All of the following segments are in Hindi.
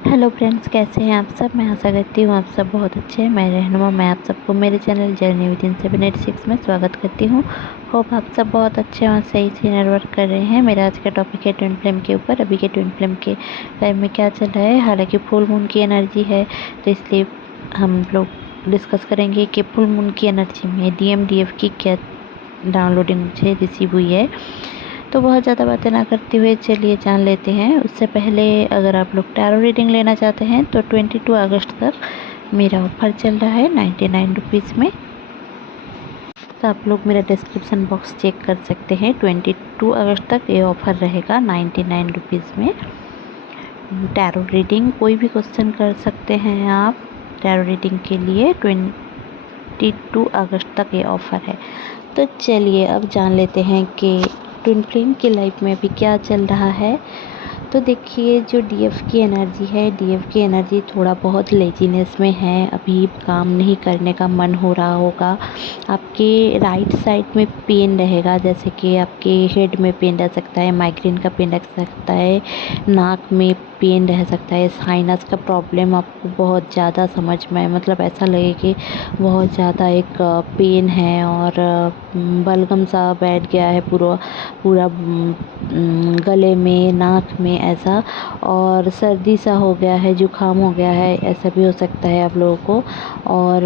हेलो फ्रेंड्स, कैसे हैं आप सब। मैं आशा करती हूँ आप सब बहुत अच्छे हैं। मैं रहनुमा, मैं आप सबको मेरे चैनल जर्नी विद इन 786 में स्वागत करती हूँ। होप आप सब बहुत अच्छे और सही से इनर वर्क कर रहे हैं। मेरा आज का टॉपिक है ट्विन फ्लेम के ऊपर। अभी के ट्विन फ्लेम के टाइम में क्या चल रहा है। हालांकि फुल मून की एनर्जी है, तो इसलिए हम लोग डिस्कस करेंगे कि फुल मून की एनर्जी में DMDF की क्या डाउनलोडिंग मुझे रिसीव हुई है। तो बहुत ज़्यादा बातें ना करते हुए चलिए जान लेते हैं। उससे पहले अगर आप लोग टैरो रीडिंग लेना चाहते हैं तो 22 अगस्त तक मेरा ऑफ़र चल रहा है 99 रुपीज़ में। तो आप लोग मेरा डिस्क्रिप्शन बॉक्स चेक कर सकते हैं। 22 अगस्त तक ये ऑफ़र रहेगा 99 रुपीज़ में। टैरो रीडिंग कोई भी क्वेश्चन कर सकते हैं आप। टैरो रीडिंग के लिए 22 अगस्त तक ये ऑफ़र है। तो चलिए अब जान लेते हैं कि ट्विन फ्लेम की लाइफ में अभी क्या चल रहा है। तो देखिए, जो DF की एनर्जी है, DF की एनर्जी थोड़ा बहुत लेजीनेस में है। अभी काम नहीं करने का मन हो रहा होगा। आपके राइट साइड में पेन रहेगा, जैसे कि आपके हेड में पेन रह सकता है, माइग्रेन का पेन रह सकता है, नाक में पेन रह सकता है, साइनस का प्रॉब्लम आपको बहुत ज़्यादा समझ में आए। मतलब ऐसा लगे कि बहुत ज़्यादा एक पेन है और बलगम सा बैठ गया है पूरा पूरा गले में, नाक में ऐसा, और सर्दी सा हो गया है, जुकाम हो गया है, ऐसा भी हो सकता है आप लोगों को। और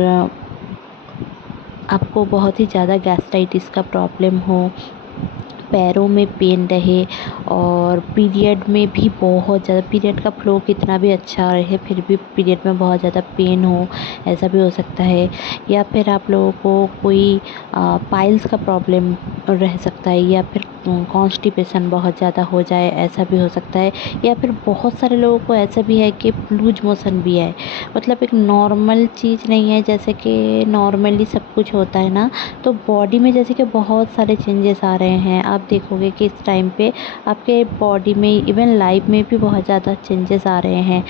आपको बहुत ही ज़्यादा गैस्ट्राइटिस का प्रॉब्लम हो, पैरों में पेन रहे, और पीरियड में भी बहुत ज़्यादा, पीरियड का फ्लो कितना भी अच्छा रहे फिर भी पीरियड में बहुत ज़्यादा पेन हो, ऐसा भी हो सकता है। या फिर आप लोगों को कोई पाइल्स का प्रॉब्लम रह सकता है, या फिर कॉन्स्टिपेशन बहुत ज़्यादा हो जाए, ऐसा भी हो सकता है। या फिर बहुत सारे लोगों को ऐसा भी है कि लूज मोशन भी है। मतलब एक नॉर्मल चीज़ नहीं है, जैसे कि नॉर्मली सब कुछ होता है ना, तो बॉडी में जैसे कि बहुत सारे चेंजेस आ रहे हैं। आप देखोगे कि इस टाइम पे आपके बॉडी में, इवन लाइफ में भी बहुत ज़्यादा चेंजेस आ रहे हैं।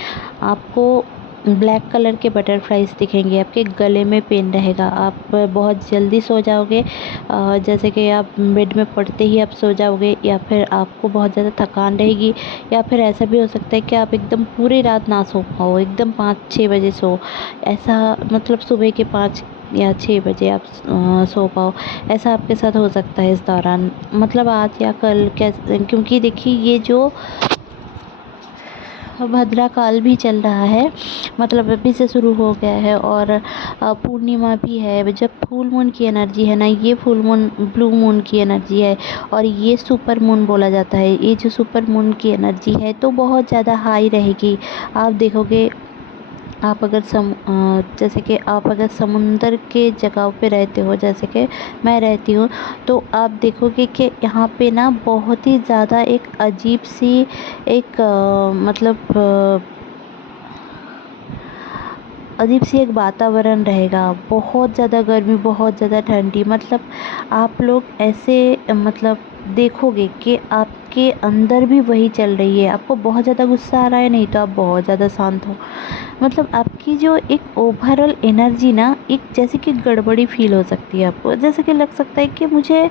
आपको ब्लैक कलर के बटरफ्लाइज दिखेंगे, आपके गले में पेन रहेगा, आप बहुत जल्दी सो जाओगे, जैसे कि आप बेड में पड़ते ही आप सो जाओगे, या फिर आपको बहुत ज़्यादा थकान रहेगी। या फिर ऐसा भी हो सकता है कि आप एकदम पूरी रात ना सो पाओ, एकदम 5-6 बजे सो, ऐसा मतलब सुबह के 5 या 6 बजे आप सो पाओ, ऐसा आपके साथ हो सकता है इस दौरान। मतलब आज या कल कैसे, क्योंकि देखिए ये जो भद्रा काल भी चल रहा है, मतलब अभी से शुरू हो गया है, और पूर्णिमा भी है। जब फुल मून की एनर्जी है ना, ये फुल मून ब्लू मून की एनर्जी है, और ये सुपर मून बोला जाता है। ये जो सुपर मून की एनर्जी है तो बहुत ज़्यादा हाई रहेगी। आप देखोगे, आप अगर जैसे कि आप अगर समुंदर के जगह पे रहते हो, जैसे कि मैं रहती हूँ, तो आप देखोगे कि यहाँ पे ना बहुत ही ज़्यादा एक अजीब सी एक अजीब सी एक वातावरण रहेगा। बहुत ज़्यादा गर्मी, बहुत ज़्यादा ठंडी, मतलब आप लोग ऐसे मतलब देखोगे कि आपके अंदर भी वही चल रही है। आपको बहुत ज़्यादा गुस्सा आ रहा है, नहीं तो आप बहुत ज़्यादा शांत हो। मतलब आपकी जो एक ओवरऑल एनर्जी ना, एक जैसे कि गड़बड़ी फील हो सकती है आपको। जैसे कि लग सकता है कि मुझे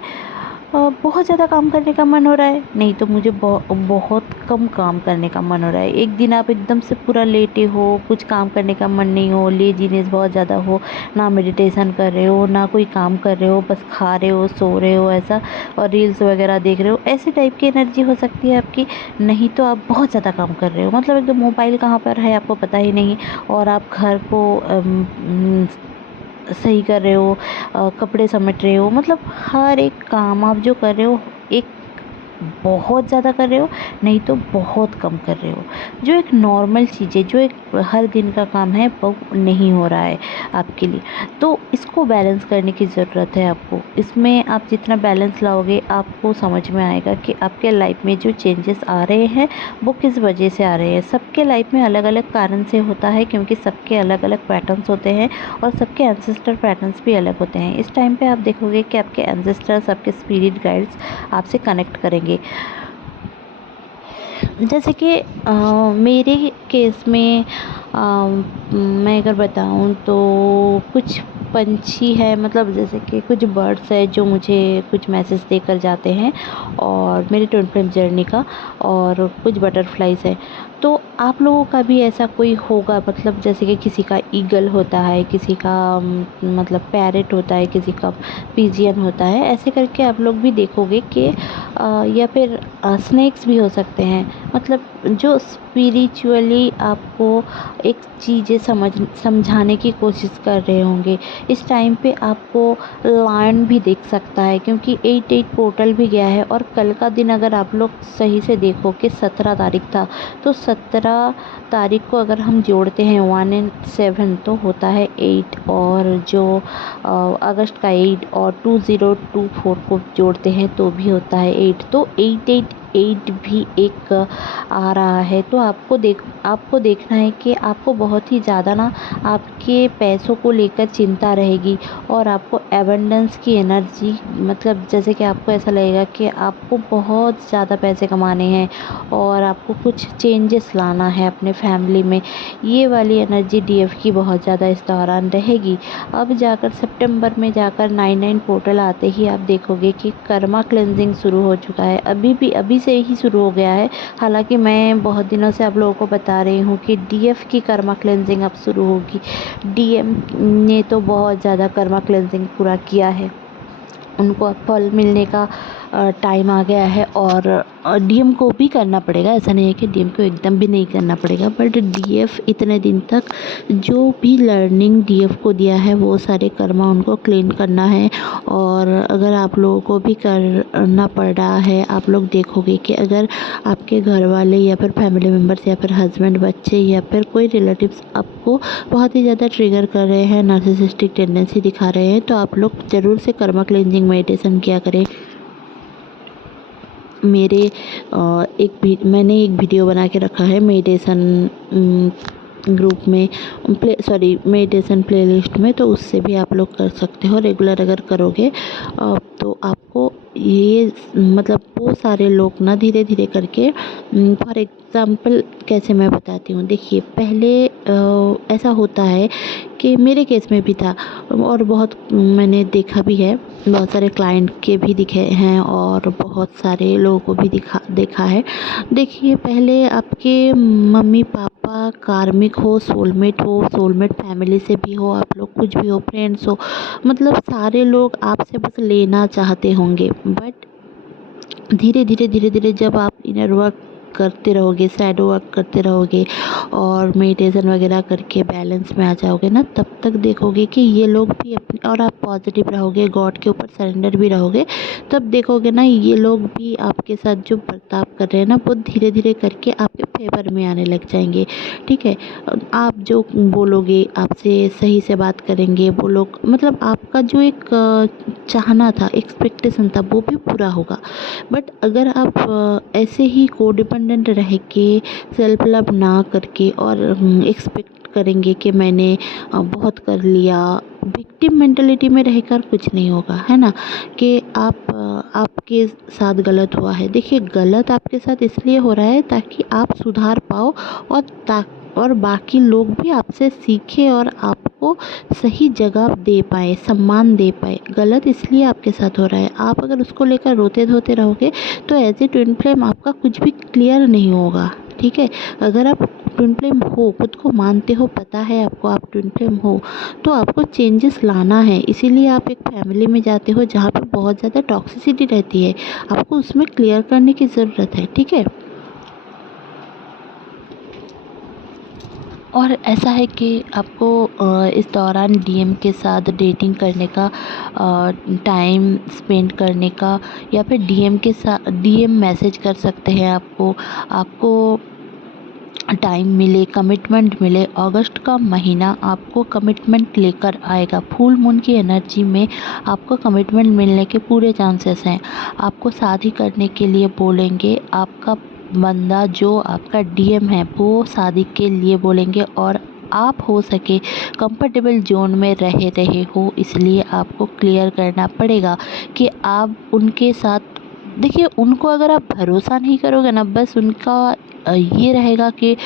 बहुत ज़्यादा काम करने का मन हो रहा है, नहीं तो मुझे बहुत कम काम करने का मन हो रहा है। एक दिन आप एकदम से पूरा लेटे हो, कुछ काम करने का मन नहीं हो, लेजीनेस बहुत ज़्यादा हो, ना मेडिटेशन कर रहे हो, ना कोई काम कर रहे हो, बस खा रहे हो, सो रहे हो ऐसा, और रील्स वगैरह देख रहे हो, ऐसे टाइप की एनर्जी हो सकती है आपकी। नहीं तो आप बहुत ज़्यादा काम कर रहे हो, मतलब एकदम मोबाइल कहाँ पर है आपको पता ही नहीं, और आप घर को सही कर रहे हो, कपड़े समेट रहे हो, मतलब हर एक काम आप जो कर रहे हो, एक बहुत ज़्यादा कर रहे हो, नहीं तो बहुत कम कर रहे हो। जो एक नॉर्मल चीज़ है, जो एक हर दिन का काम है, वो नहीं हो रहा है आपके लिए। तो इसको बैलेंस करने की ज़रूरत है आपको। इसमें आप जितना बैलेंस लाओगे, आपको समझ में आएगा कि आपके लाइफ में जो चेंजेस आ रहे हैं वो किस वजह से आ रहे हैं। सबके लाइफ में अलग अलग कारण से होता है, क्योंकि सबके अलग अलग पैटर्न्स होते हैं, और सबके एंसेस्टर पैटर्न्स भी अलग होते हैं। इस टाइम पे आप देखोगे कि आपके एंसेस्टर्स, आपके स्पिरिट गाइड्स आपसे कनेक्ट करेंगे। जैसे कि मेरे केस में मैं अगर बताऊं तो कुछ पंछी है, मतलब जैसे कि कुछ बर्ड्स है जो मुझे कुछ मैसेज देकर जाते हैं, और मेरी ट्विन फ्लेम जर्नी का, और कुछ बटरफ्लाइज है। तो आप लोगों का भी ऐसा कोई होगा, मतलब जैसे कि किसी का ईगल होता है, किसी का मतलब पैरेट होता है, किसी का पिजियन होता है, ऐसे करके आप लोग भी देखोगे कि या फिर स्नेक्स भी हो सकते हैं। मतलब जो स्पिरिचुअली आपको एक चीज़ें समझाने की कोशिश कर रहे होंगे। इस टाइम पे आपको लायन भी दिख सकता है, क्योंकि 88 पोर्टल भी गया है। और कल का दिन अगर आप लोग सही से देखो कि 17 तारीख था, तो 17 तारीख को अगर हम जोड़ते हैं 1 एंड 7 तो होता है 8, और जो अगस्त का 8 और 2024 को जोड़ते हैं तो भी होता है 8। तो 888 भी एक आ रहा है। तो आपको देखना है कि आपको बहुत ही ज़्यादा ना आपके पैसों को लेकर चिंता रहेगी, और आपको एबंडेंस की एनर्जी, मतलब जैसे कि आपको ऐसा लगेगा कि आपको बहुत ज़्यादा पैसे कमाने हैं और आपको कुछ चेंजेस लाना है अपने फैमिली में। ये वाली एनर्जी डीएफ की बहुत ज़्यादा इस दौरान रहेगी। अब जाकर सितंबर में जाकर 99 पोर्टल आते ही आप देखोगे कि कर्मा क्लेंजिंग शुरू हो चुका है। अभी से ही शुरू हो गया है। हालांकि मैं बहुत दिनों से आप लोगों को बता रही हूँ कि डीएफ की कर्मा क्लेंजिंग अब शुरू होगी। डीएम ने तो बहुत ज़्यादा कर्मा क्लेंजिंग पूरा किया है, उनको अब फल मिलने का टाइम आ गया है। और डीएम को भी करना पड़ेगा, ऐसा नहीं है कि डीएम को एकदम भी नहीं करना पड़ेगा, बट डीएफ इतने दिन तक जो भी लर्निंग डीएफ को दिया है वो सारे कर्मा उनको क्लीन करना है। और अगर आप लोगों को भी करना पड़ रहा है, आप लोग देखोगे कि अगर आपके घर वाले या फिर फैमिली मेम्बर्स या फिर हस्बैंड, बच्चे या फिर कोई रिलेटिव्स आपको बहुत ही ज़्यादा ट्रिगर कर रहे हैं, नार्सिसिस्टिक टेंडेंसी दिखा रहे हैं, तो आप लोग ज़रूर से कर्मा क्लींजिंग मेडिटेशन किया करें। मैंने एक वीडियो बना के रखा है मेडिटेशन ग्रुप में, मेडिटेशन प्लेलिस्ट में, तो उससे भी आप लोग कर सकते हो। रेगुलर अगर करोगे तो आपको ये मतलब वो सारे लोग ना धीरे धीरे करके, फॉर एग्ज़ाम्पल कैसे मैं बताती हूँ। देखिए, पहले ऐसा होता है कि मेरे केस में भी था, और बहुत मैंने देखा भी है, बहुत सारे क्लाइंट के भी दिखे हैं और बहुत सारे लोगों को भी देखा है। देखिए, पहले आपके मम्मी पापा कार्मिक हो, सोलमेट फैमिली से भी हो, आप लोग कुछ भी हो, फ्रेंड्स हो, मतलब सारे लोग आपसे बस लेना चाहते होंगे। बट धीरे धीरे जब आप इनर वर्क करते रहोगे, शैडो वर्क करते रहोगे और मेडिटेशन वगैरह करके बैलेंस में आ जाओगे ना, तब तक देखोगे कि ये लोग भी अपने, और आप पॉजिटिव रहोगे, गॉड के ऊपर सरेंडर भी रहोगे, तब देखोगे ना ये लोग भी आपके साथ जो बर्ताव कर रहे हैं ना, वो धीरे धीरे करके आपके फेवर में आने लग जाएंगे। ठीक है, आप जो बोलोगे, आपसे सही से बात करेंगे वो लोग, मतलब आपका जो एक चाहना था, एक्सपेक्टेशन था, वो भी पूरा होगा। बट अगर आप ऐसे ही कोडिपेंडेंट रह के, सेल्फ लव ना करके और एक्सपेक्ट करेंगे कि मैंने बहुत कर लिया, विक्टिम मेंटलिटी में रहकर कुछ नहीं होगा, है ना। कि आपके साथ गलत हुआ है। देखिए, गलत आपके साथ इसलिए हो रहा है ताकि आप सुधार पाओ, और बाकी लोग भी आपसे सीखे और आपको सही जगह दे पाए, सम्मान दे पाए। गलत इसलिए आपके साथ हो रहा है। आप अगर उसको लेकर रोते धोते रहोगे तो एज ए ट्विन फ्लेम आपका कुछ भी क्लियर नहीं होगा। ठीक है, अगर आप ट्विन फ्लेम हो, खुद को मानते हो, पता है आपको आप ट्विन फ्लेम हो, तो आपको चेंजेस लाना है। इसीलिए आप एक फैमिली में जाते हो जहाँ पे बहुत ज़्यादा टॉक्सिसिटी रहती है, आपको उसमें क्लियर करने की ज़रूरत है। ठीक है, और ऐसा है कि आपको इस दौरान डीएम के साथ डेटिंग करने का, टाइम स्पेंड करने का, या फिर डीएम मैसेज कर सकते हैं आपको टाइम मिले, कमिटमेंट मिले। अगस्त का महीना आपको कमिटमेंट लेकर आएगा। फुल मून की एनर्जी में आपको कमिटमेंट मिलने के पूरे चांसेस हैं। आपको शादी करने के लिए बोलेंगे, आपका बंदा जो आपका डीएम है वो शादी के लिए बोलेंगे, और आप हो सके कंफर्टेबल जोन में रहे हो, इसलिए आपको क्लियर करना पड़ेगा कि आप उनके साथ, देखिए, उनको अगर आप भरोसा नहीं करोगे ना, बस उनका ये रहेगा कि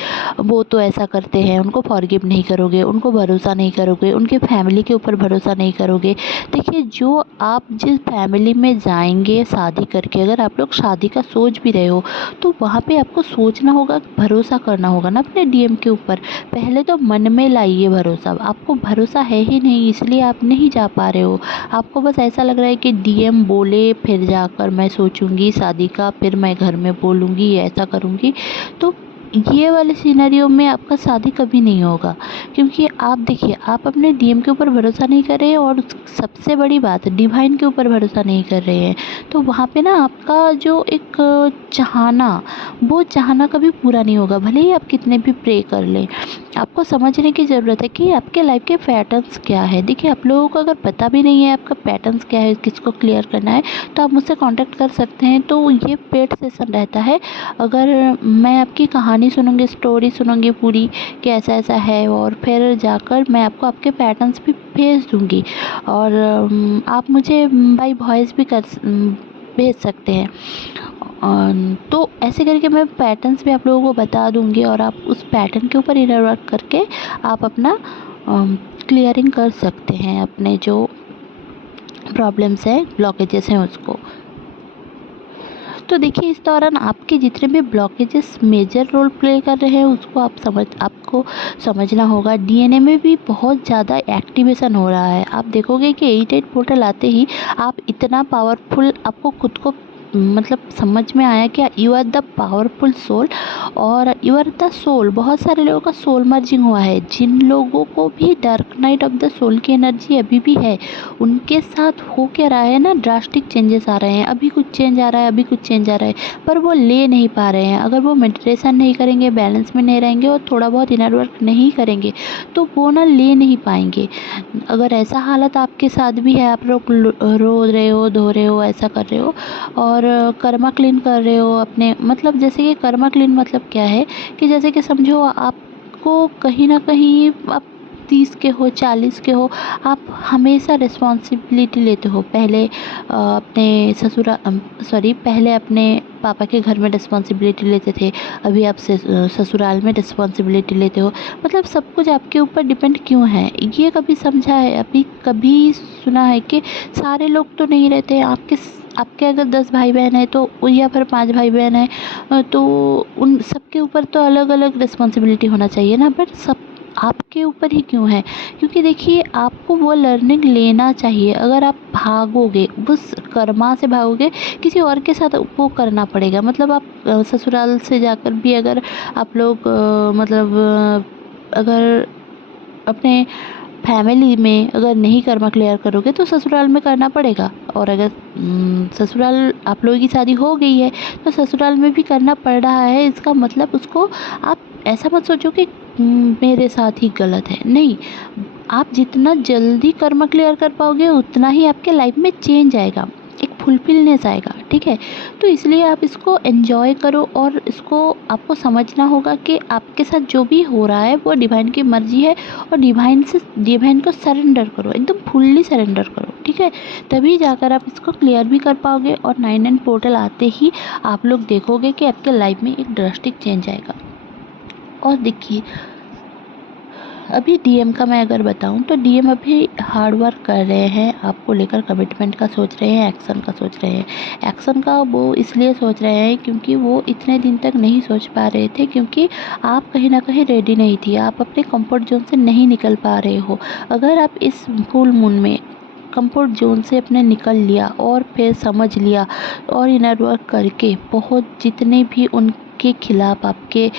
वो तो ऐसा करते हैं, उनको फॉरगिव नहीं करोगे, उनको भरोसा नहीं करोगे, उनके फैमिली के ऊपर भरोसा नहीं करोगे। देखिए, जो आप जिस फैमिली में जाएंगे शादी करके, अगर आप लोग शादी का सोच भी रहे हो तो वहाँ पे आपको सोचना होगा, भरोसा करना होगा ना अपने डीएम के ऊपर। पहले तो मन में लाइए भरोसा। आपको भरोसा है ही नहीं, इसलिए आप नहीं जा पा रहे हो। आपको बस ऐसा लग रहा है कि डीएम बोले फिर जाकर मैं सोचूंगी शादी का, फिर मैं घर में बोलूँगी, ऐसा करूँगी। तो ये वाले सिनेरियो में आपका शादी कभी नहीं होगा, क्योंकि आप देखिए, आप अपने डीएम के ऊपर भरोसा नहीं कर रहे हैं, और सबसे बड़ी बात डिवाइन के ऊपर भरोसा नहीं कर रहे हैं। तो वहाँ पे ना आपका जो एक चाहना, वो चाहना कभी पूरा नहीं होगा, भले ही आप कितने भी प्रे कर लें। आपको समझने की ज़रूरत है कि आपके लाइफ के पैटर्न्स क्या है। देखिए, आप लोगों को अगर पता भी नहीं है आपका पैटर्न्स क्या है, किसको क्लियर करना है, तो आप मुझसे कांटेक्ट कर सकते हैं। तो ये पेड सेशन रहता है। अगर मैं आपकी कहानी सुनूंगी, स्टोरी सुनूंगी पूरी कि ऐसा ऐसा है, और फिर जाकर मैं आपको आपके पैटर्न्स भी भेज दूंगी, और आप मुझे बाय वॉइस भी भेज सकते हैं। तो ऐसे करके मैं पैटर्न्स भी आप लोगों को बता दूंगी, और आप उस पैटर्न के ऊपर इनर वर्क करके आप अपना क्लियरिंग कर सकते हैं, अपने जो प्रॉब्लम्स हैं, ब्लॉकेजेस हैं उसको। तो देखिए, इस दौरान आपके जितने भी ब्लॉकेजेस मेजर रोल प्ले कर रहे हैं उसको आपको समझना होगा। डीएनए में भी बहुत ज़्यादा एक्टिवेशन हो रहा है। आप देखोगे कि 88 पोर्टल आते ही आप इतना पावरफुल, आपको खुद को मतलब समझ में आया कि you are the powerful soul, और यू आर द सोल। बहुत सारे लोगों का सोल मर्जिंग हुआ है। जिन लोगों को भी dark night of the soul की एनर्जी अभी भी है, उनके साथ हो क्या रहा है ना, ड्रास्टिक चेंजेस आ रहे हैं। अभी कुछ चेंज आ रहा है, अभी कुछ चेंज आ रहा है, पर वो ले नहीं पा रहे हैं। अगर वो मेडिटेशन नहीं करेंगे, बैलेंस में नहीं रहेंगे, और थोड़ा बहुत इनर वर्क नहीं करेंगे, तो वो ना ले नहीं पाएंगे। अगर ऐसा हालत आपके साथ भी है, आप लोग रो रहे हो, धो रहे हो, ऐसा कर रहे हो, और कर्मा क्लीन कर रहे हो अपने, मतलब जैसे कि कर्मा क्लीन मतलब क्या है कि जैसे कि समझो आपको कहीं ना कहीं, आप 30 के हो, 40 के हो, आप हमेशा रिस्पॉन्सिबिलिटी लेते हो। पहले अपने पहले अपने पापा के घर में रिस्पॉन्सिबिलिटी लेते थे, अभी आप ससुराल में रिस्पॉन्सिबिलिटी लेते हो। मतलब सब कुछ आपके ऊपर डिपेंड क्यों है, ये कभी समझा है? अभी कभी सुना है कि सारे लोग तो नहीं रहते आपके अगर 10 भाई बहन है तो, या फिर 5 भाई बहन है, तो उन सबके ऊपर तो अलग अलग रिस्पॉन्सिबिलिटी होना चाहिए ना, बट सब आपके ऊपर ही क्यों है? क्योंकि देखिए, आपको वो लर्निंग लेना चाहिए। अगर आप भागोगे, उस कर्मा से भागोगे, किसी और के साथ वो करना पड़ेगा। मतलब आप ससुराल से जाकर भी अगर आप लोग अगर अपने फैमिली में अगर नहीं कर्मा क्लियर करोगे तो ससुराल में करना पड़ेगा। और अगर ससुराल आप लोगों की शादी हो गई है तो ससुराल में भी करना पड़ रहा है, इसका मतलब उसको आप ऐसा मत सोचो कि मेरे साथ ही गलत है। नहीं, आप जितना जल्दी कर्मा क्लियर कर पाओगे उतना ही आपके लाइफ में चेंज आएगा, एक फुलफिलनेस आएगा। ठीक है, तो इसलिए आप इसको एंजॉय करो, और इसको आपको समझना होगा कि आपके साथ जो भी हो रहा है वो डिवाइन की मर्जी है, और डिवाइन को सरेंडर करो, एकदम फुल्ली सरेंडर करो। ठीक है, तभी जाकर आप इसको क्लियर भी कर पाओगे, और 9 पोर्टल आते ही आप लोग देखोगे कि आपके लाइफ में एक ड्रास्टिक चेंज आएगा। और देखिए, अभी डीएम का मैं अगर बताऊं तो डीएम अभी हार्ड वर्क कर रहे हैं, आपको लेकर कमिटमेंट का सोच रहे हैं, एक्शन का सोच रहे हैं। एक्शन का वो इसलिए सोच रहे हैं क्योंकि वो इतने दिन तक नहीं सोच पा रहे थे, क्योंकि आप कहीं ना कहीं रेडी नहीं थी, आप अपने कंफर्ट जोन से नहीं निकल पा रहे हो। अगर आप इस फुल मून में कंफर्ट जोन से अपने निकल लिया, और फिर समझ लिया, और इनर वर्क करके बहुत जितने भी उनके खिलाफ आपके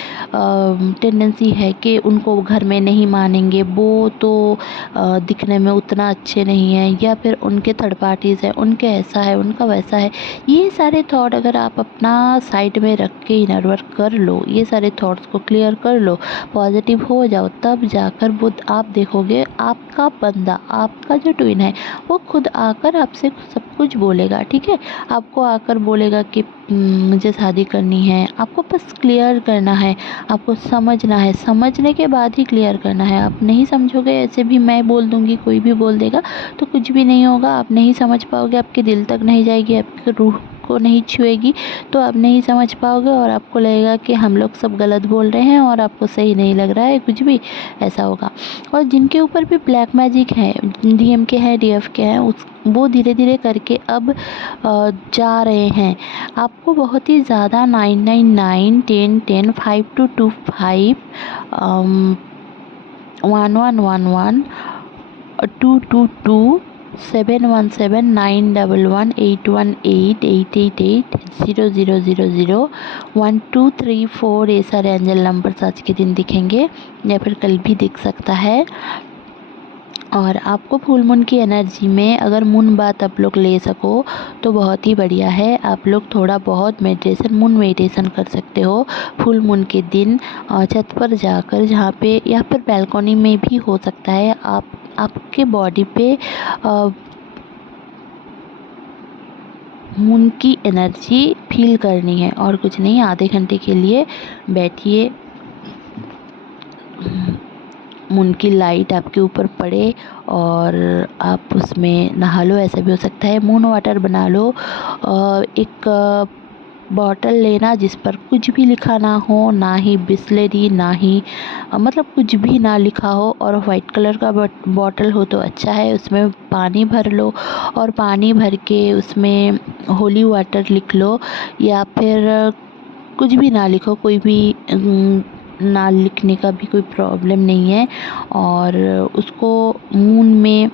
टेंडेंसी है कि उनको घर में नहीं मानेंगे, वो तो दिखने में उतना अच्छे नहीं हैं, या फिर उनके थर्ड पार्टीज़ हैं, उनके ऐसा है, उनका वैसा है, ये सारे थॉट अगर आप अपना साइड में रख के इनर वर्क कर लो, ये सारे थॉट्स को क्लियर कर लो, पॉजिटिव हो जाओ, तब जाकर वो आप देखोगे आपका बंदा, आपका जो ट्विन है, वो खुद आकर आपसे सब कुछ बोलेगा। ठीक है, आपको आकर बोलेगा कि मुझे शादी करनी है। आपको बस क्लियर करना है, आपको समझना है, समझने के बाद ही क्लियर करना है। आप नहीं समझोगे, ऐसे भी मैं बोल दूँगी, कोई भी बोल देगा, तो कुछ भी नहीं होगा। आप नहीं समझ पाओगे, आपके दिल तक नहीं जाएगी, आपके रूह को नहीं छुएगी तो आप नहीं समझ पाओगे और आपको लगेगा कि हम लोग सब गलत बोल रहे हैं और आपको सही नहीं लग रहा है कुछ भी, ऐसा होगा। और जिनके ऊपर भी ब्लैक मैजिक है, डीएम के हैं, डीएफ के हैं, वो धीरे धीरे करके अब जा रहे हैं। आपको बहुत ही ज़्यादा 999 10 10 5225 1111 222 717 911 818 888 0000 1234 ये सारे एंजल नंबर्स आज के दिन दिखेंगे या फिर कल भी दिख सकता है। और आपको फुल मून की एनर्जी में अगर मून बात आप लोग ले सको तो बहुत ही बढ़िया है। आप लोग थोड़ा बहुत मेडिटेशन, मून मेडिटेशन कर सकते हो फुल मून के दिन छत पर जाकर, जहाँ पे या फिर बैल्कनी में भी हो सकता है। आपके बॉडी पे मून की एनर्जी फील करनी है और कुछ नहीं। आधे घंटे के लिए बैठिए, मून की लाइट आपके ऊपर पड़े और आप उसमें नहा लो, ऐसा भी हो सकता है। मून वाटर बना लो। एक बॉटल लेना जिस पर कुछ भी लिखा ना हो, ना ही बिस्लेरी, ना ही मतलब कुछ भी ना लिखा हो, और वाइट कलर का बॉटल हो तो अच्छा है। उसमें पानी भर लो और पानी भर के उसमें होली वाटर लिख लो, या फिर कुछ भी ना लिखो, कोई भी ना लिखने का भी कोई प्रॉब्लम नहीं है। और उसको मून में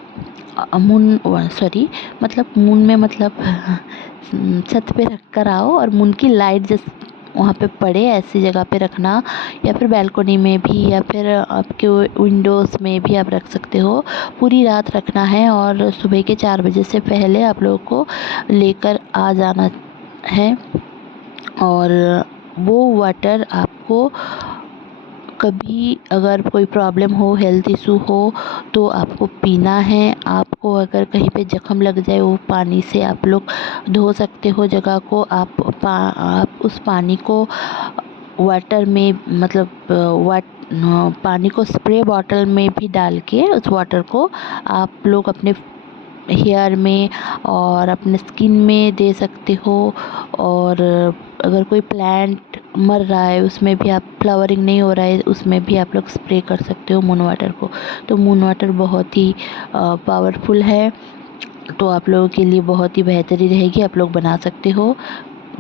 मतलब छत पे रख कर आओ और मून की लाइट जैसे वहाँ पे पड़े, ऐसी जगह पे रखना, या फिर बैल्कनी में भी, या फिर आपके विंडोज़ में भी आप रख सकते हो। पूरी रात रखना है और सुबह के 4 बजे से पहले आप लोगों को लेकर आ जाना है। और वो वाटर आपको कभी अगर कोई प्रॉब्लम हो, हेल्थ इशू हो, तो आपको पीना है। आपको अगर कहीं पे जख्म लग जाए, वो पानी से आप लोग धो सकते हो जगह को। आप उस पानी को वाटर में पानी को स्प्रे बॉटल में भी डाल के उस वाटर को आप लोग अपने हेयर में और अपने स्किन में दे सकते हो। और अगर कोई प्लांट मर रहा है, उसमें भी आप फ्लावरिंग नहीं हो रहा है, उसमें भी आप लोग स्प्रे कर सकते हो मून वाटर को। तो मून वाटर बहुत ही पावरफुल है, तो आप लोगों के लिए बहुत ही बेहतरी रहेगी। आप लोग बना सकते हो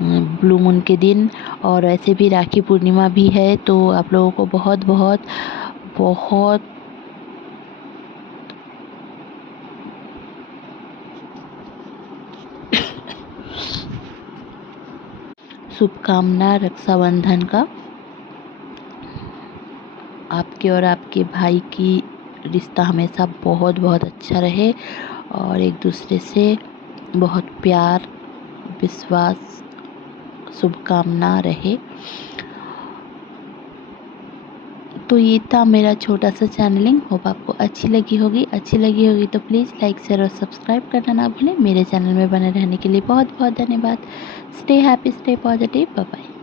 ब्लू मून के दिन। और ऐसे भी राखी पूर्णिमा भी है, तो आप लोगों को बहुत बहुत बहुत शुभकामना रक्षाबंधन का। आपके और आपके भाई की रिश्ता हमेशा बहुत बहुत अच्छा रहे और एक दूसरे से बहुत प्यार, विश्वास, शुभकामना रहे। तो ये था मेरा छोटा सा चैनलिंग। होप आपको अच्छी लगी होगी तो प्लीज़ लाइक, शेयर और सब्सक्राइब करना ना भूलें। मेरे चैनल में बने रहने के लिए बहुत बहुत धन्यवाद। Stay happy, stay positive, bye bye.